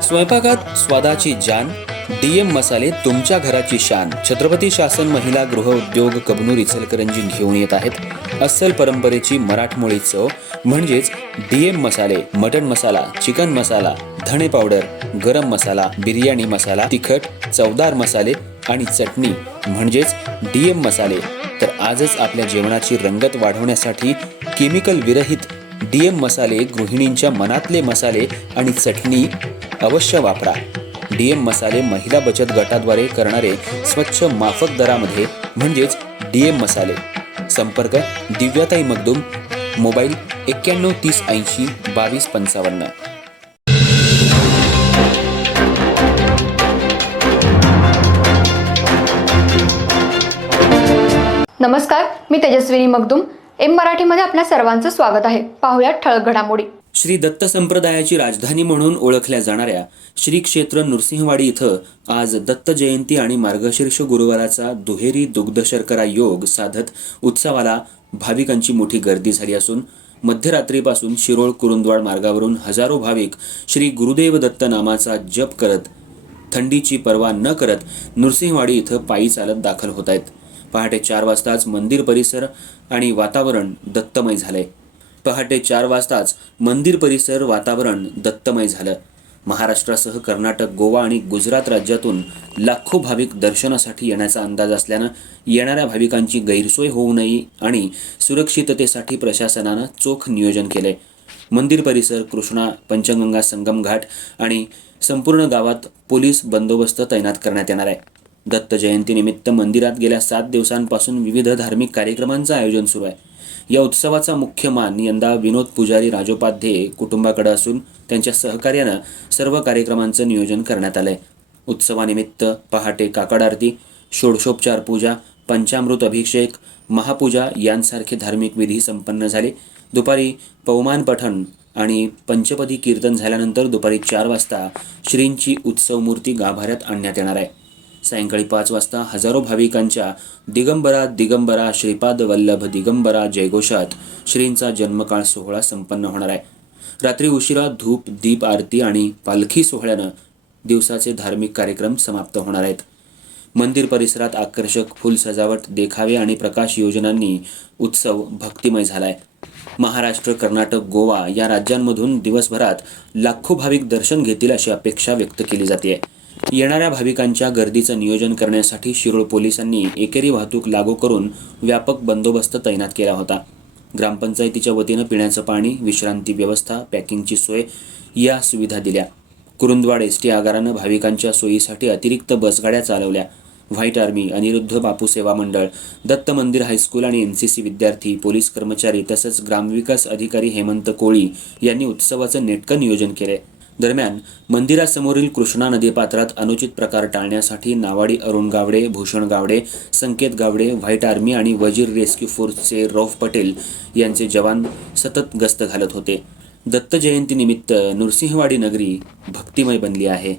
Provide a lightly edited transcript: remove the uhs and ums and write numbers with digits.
स्वयंपाकात स्वादाची जान, डीएम मसाले तुमच्या घराची शान. छत्रपती शासन महिला गृह उद्योग कबनूर इचलकरंजी घेऊन येत आहेत अस्सल परंपरेची मराठमोळी चव म्हणजेच डीएम मसाले. मटन मसाला, चिकन मसाला, धणे पावडर, गरम मसाला, बिर्याणी मसाला, तिखट चवदार मसाले आणि चटणी म्हणजेच डीएम मसाले. तर आजच आपल्या जेवणाची रंगत वाढवण्यासाठी केमिकल विरहित डीएम मसाले, गृहिणींच्या मनातले मसाले आणि चटणी अवश्य वापरा. डीएम मसाले महिला बचत गटाद्वारे करणारे स्वच्छ माफक दरामध्ये म्हणजेच डीएम मसाले. संपर्क दिव्याताई मगदूम, मोबाईल 91 30 80 22 55. नमस्कार, मी तेजस्विनी मगदूम. एम मराठीमध्ये आपल्या सर्वांचं स्वागत आहे. पाहूयात ठळक घडामोडी. श्री दत्त संप्रदायाची राजधानी म्हणून ओळखल्या जाणाऱ्या श्री क्षेत्र नृसिंहवाडी इथं आज दत्त जयंती आणि मार्गशीर्ष गुरुवाराचा दुहेरी दुग्ध शर्करा योग साधत उत्सवाला भाविकांची मोठी गर्दी झाली असून मध्यरात्रीपासून शिरोळ कुरुंदवाड मार्गावरून हजारो भाविक श्री गुरुदेव दत्त नामाचा जप करत थंडीची पर्वा न करत नृसिंहवाडी इथं पायी चालत दाखल होत आहेत. पहाटे 4 वाजताच मंदिर परिसर आणि वातावरण दत्तमय झालंय. पहाटे 4 वाजताच मंदिर परिसर वातावरण दत्तमय झालं. महाराष्ट्रासह कर्नाटक, गोवा आणि गुजरात राज्यातून लाखो भाविक दर्शनासाठी येण्याचा अंदाज असल्यानं येणाऱ्या भाविकांची गैरसोय होऊ नये आणि सुरक्षिततेसाठी प्रशासनानं चोख नियोजन केलंय. मंदिर परिसर, कृष्णा, पंचगंगा संगम घाट आणि संपूर्ण गावात पोलीस बंदोबस्त तैनात करण्यात येणार आहे. दत्त जयंतीनिमित्त मंदिरात गेल्या 7 दिवसांपासून विविध धार्मिक कार्यक्रमांचं आयोजन सुरू आहे. या उत्सवाचा मुख्य मान यंदा विनोद पुजारी राजोपाध्ये कुटुंबाकडे असून त्यांच्या सहकार्यानं सर्व कार्यक्रमांचं नियोजन करण्यात आलंय. उत्सवानिमित्त पहाटे काकड आरती, षोडशोपचार पूजा, पंचामृत अभिषेक, महापूजा यांसारखे धार्मिक विधी संपन्न झाले. दुपारी पवमान पठण आणि पंचपदी कीर्तन झाल्यानंतर दुपारी 4 वाजता श्रींची उत्सव मूर्ती गाभाऱ्यात आणण्यात येणार आहे. सायंकाळी 5 वाजता हजारो भाविकांच्या दिगंबरा दिगंबरा श्रीपाद वल्लभ दिगंबरा जयघोषात श्रींचा जन्मकाळ सोहळा संपन्न होणार आहे. रात्री उशिरा धूप दीप आरती आणि पालखी सोहळ्यानं दिवसाचे धार्मिक कार्यक्रम समाप्त होणार आहेत. मंदिर परिसरात आकर्षक फुल सजावट, देखावे आणि प्रकाश योजनांनी उत्सव भक्तिमय झालाय. महाराष्ट्र, कर्नाटक, गोवा या राज्यांमधून दिवसभरात लाखो भाविक दर्शन घेतील अशी अपेक्षा व्यक्त केली जाते. येणाऱ्या भाविकांच्या गर्दीचं नियोजन करण्यासाठी शिरोळ पोलिसांनी एकेरी वाहतूक लागू करून व्यापक बंदोबस्त तैनात केला होता. ग्रामपंचायतीच्या वतीनं पिण्याचं पाणी, विश्रांती व्यवस्था, पॅकिंगची सोय या सुविधा दिल्या. कुरुंदवाड एसटी आगारानं भाविकांच्या सोयीसाठी अतिरिक्त बसगाड्या चालवल्या. व्हाईट आर्मी, अनिरुद्ध बापू सेवा मंडळ, दत्त मंदिर हायस्कूल आणि एनसीसी विद्यार्थी, पोलीस कर्मचारी तसंच ग्रामविकास अधिकारी हेमंत कोळी यांनी उत्सवाचं नेटकं नियोजन केलंय. दरम्यान मंदिरासमोरील कृष्णा नदीपात्रात अनुचित प्रकार टाळण्यासाठी नावाडी अरुण गावडे, भूषण गावडे, संकेत गावडे, व्हाईट आर्मी आणि वजीर रेस्क्यू फोर्सचे रौफ पटेल यांचे जवान सतत गस्त घालत होते. दत्त जयंतीनिमित्त नृसिंहवाडी नगरी भक्तिमय बनली आहे.